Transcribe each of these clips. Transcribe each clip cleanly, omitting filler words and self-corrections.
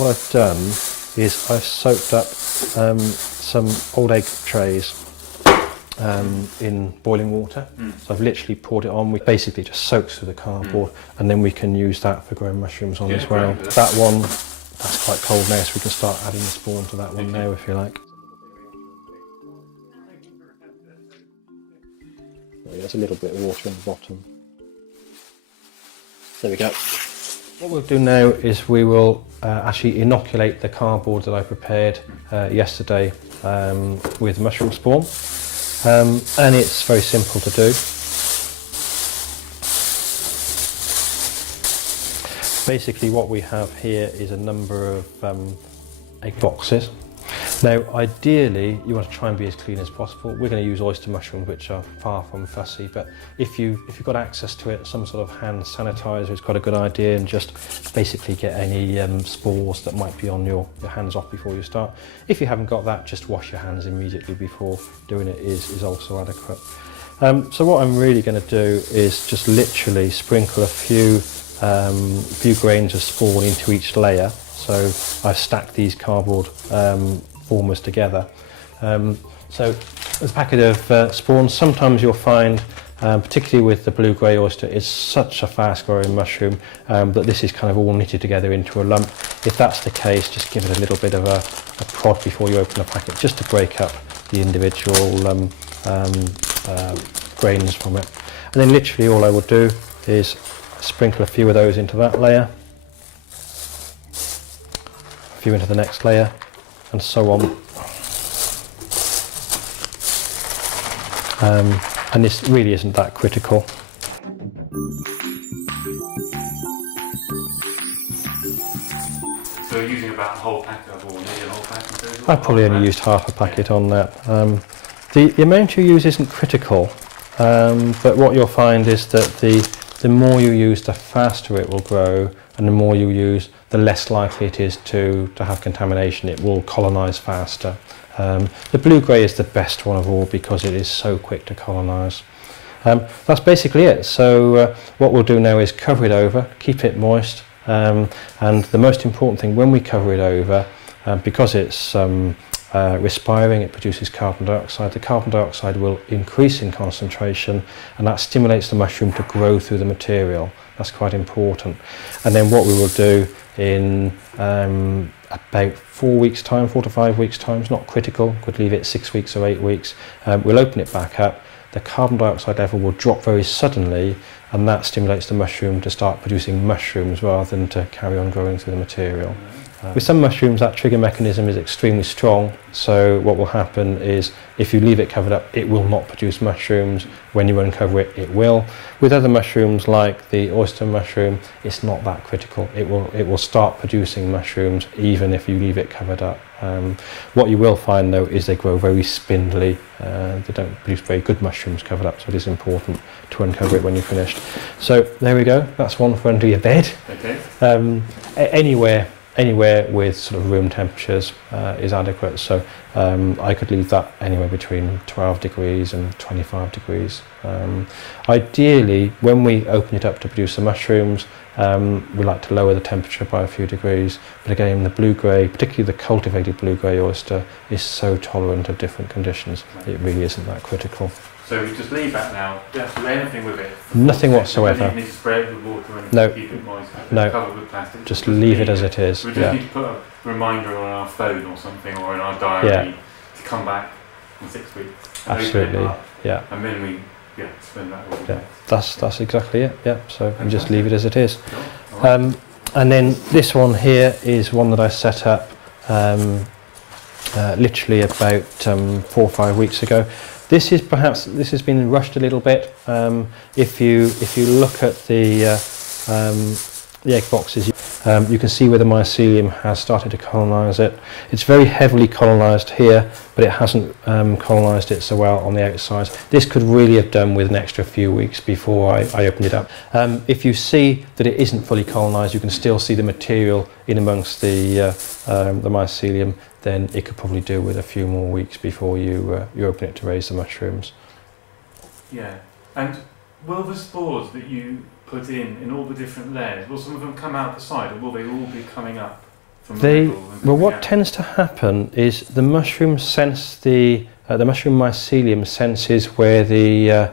what I've done is I've soaked up some old egg trays in boiling water. So I've literally poured it on. We basically just soaks through the cardboard, and then we can use that for growing mushrooms on as well. That one, that's quite cold now, so we can start adding the spawn to that one now if you like. There's a little bit of water on the bottom. There we go. What we'll do now is we will actually inoculate the cardboard that I prepared yesterday with mushroom spawn. And it's very simple to do. Basically what we have here is a number of egg boxes. Now ideally you want to try and be as clean as possible. We're going to use oyster mushrooms, which are far from fussy, but if you've got access to it, some sort of hand sanitizer is quite a good idea, and just basically get any spores that might be on your hands off before you start. If you haven't got that, just wash your hands immediately before doing it is also adequate. So what I'm really going to do is just literally sprinkle a few grains of spawn into each layer. So I've stacked these cardboard formers together. So there's a packet of spawns. Sometimes you'll find, particularly with the blue-grey oyster, it's such a fast-growing mushroom that this is kind of all knitted together into a lump. If that's the case, just give it a little bit of a prod before you open the packet, just to break up the individual grains from it. And then literally all I will do is sprinkle a few of those into that layer, a few into the next layer, and so on. And this really isn't that critical. So you're using about a whole packet or nearly a whole packet? I probably only used half a packet on that. The amount you use isn't critical, but what you'll find is that the more you use, the faster it will grow, and the more you use, the less likely it is to have contamination. It will colonise faster. The blue-grey is the best one of all because it is so quick to colonise. That's basically it. So what we'll do now is cover it over, keep it moist, and the most important thing when we cover it over, because it's respiring, it produces carbon dioxide. The carbon dioxide will increase in concentration, and that stimulates the mushroom to grow through the material. That's quite important. And then what we will do in about 4 weeks' time, 4 to 5 weeks' time, it's not critical, could leave it 6 weeks or 8 weeks, we'll open it back up. The carbon dioxide level will drop very suddenly, and that stimulates the mushroom to start producing mushrooms rather than to carry on growing through the material. With some mushrooms that trigger mechanism is extremely strong, so what will happen is if you leave it covered up, it will not produce mushrooms. When you uncover it, it will. With other mushrooms like the oyster mushroom, it's not that critical. It will start producing mushrooms even if you leave it covered up. What you will find though is they grow very spindly. They don't produce very good mushrooms covered up, so it is important to uncover it when you're finished. So there we go, that's one for under your bed. Okay. Anywhere with sort of room temperatures is adequate, so I could leave that anywhere between 12 degrees and 25 degrees. Ideally, when we open it up to produce the mushrooms, we like to lower the temperature by a few degrees, but again the blue-grey, particularly the cultivated blue-grey oyster, is so tolerant of different conditions, it really isn't that critical. So we just leave that now, don't have to do anything with it? Nothing whatsoever. You need to spray it with water and no. Keep it moist, no. Covered with plastic. Just leave it as it is. We just need to put a reminder on our phone or something, or in our diary to come back in 6 weeks. Absolutely, yeah. And then we spend that all day. That's exactly it, yeah. So we just leave it as it is. Cool. Right. And then this one here is one that I set up literally about 4 or 5 weeks ago. This has been rushed a little bit. If you look at the egg boxes, you can see where the mycelium has started to colonise it. It's very heavily colonised here, but it hasn't colonised it so well on the outside. This could really have done with an extra few weeks before I opened it up. If you see that it isn't fully colonised, you can still see the material in amongst the mycelium, then it could probably do with a few more weeks before you open it to raise the mushrooms. Yeah, and will the spores that you put in all the different layers, will some of them come out the side, or will they all be coming up from the middle? Well, what tends to happen is the mushrooms sense the mushroom mycelium senses where the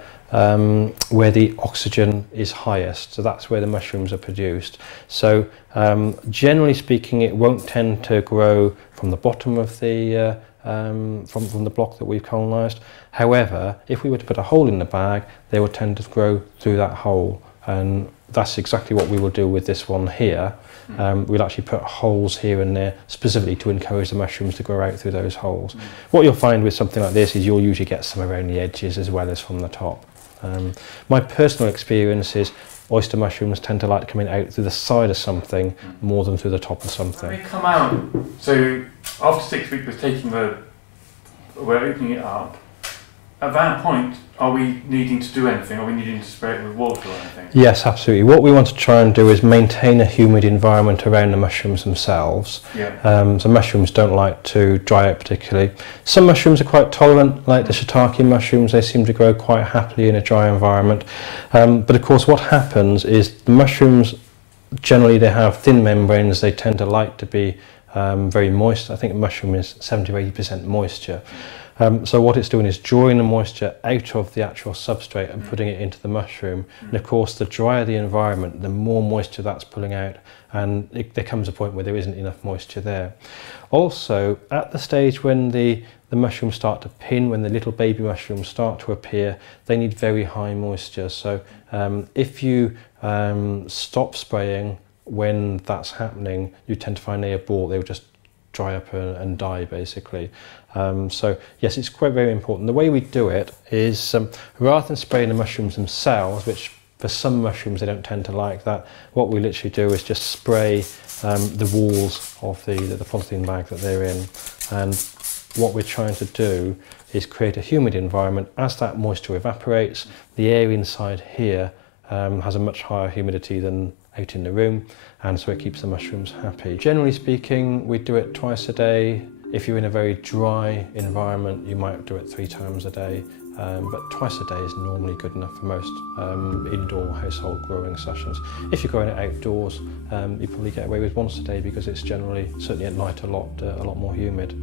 oxygen is highest, so that's where the mushrooms are produced. So generally speaking, it won't tend to grow from the bottom of the from the block that we've colonised. However, if we were to put a hole in the bag, they will tend to grow through that hole, and that's exactly what we will do with this one here. We'll actually put holes here and there specifically to encourage the mushrooms to grow out through those holes. What you'll find with something like this is you'll usually get some around the edges as well as from the top. My personal experience is oyster mushrooms tend to like coming out through the side of something more than through the top of something. When they come out, so after 6 weeks we're opening it up. At that point, are we needing to do anything? Are we needing to spray it with water or anything? Yes, absolutely. What we want to try and do is maintain a humid environment around the mushrooms themselves. Yeah. So mushrooms don't like to dry out particularly. Some mushrooms are quite tolerant, like the shiitake mushrooms. They seem to grow quite happily in a dry environment. But of course, what happens is the mushrooms, generally they have thin membranes. They tend to like to be very moist. I think a mushroom is 70 to 80% moisture. So what it's doing is drawing the moisture out of the actual substrate and putting it into the mushroom. And of course, the drier the environment, the more moisture that's pulling out, and there comes a point where there isn't enough moisture there. Also, at the stage when the mushrooms start to pin, when the little baby mushrooms start to appear, they need very high moisture. So if you stop spraying when that's happening, you tend to find they abort. They'll just dry up and die basically. So yes, it's quite very important. The way we do it is rather than spraying the mushrooms themselves, which for some mushrooms they don't tend to like that, what we literally do is just spray the walls of the polythene bag that they're in. And what we're trying to do is create a humid environment. As that moisture evaporates, the air inside here has a much higher humidity than out in the room, and so it keeps the mushrooms happy. Generally speaking, we do it twice a day. If you're in a very dry environment, you might do it 3 times a day, but twice a day is normally good enough for most indoor household growing sessions. If you're growing it outdoors, you probably get away with once a day because it's generally, certainly at night, a lot more humid.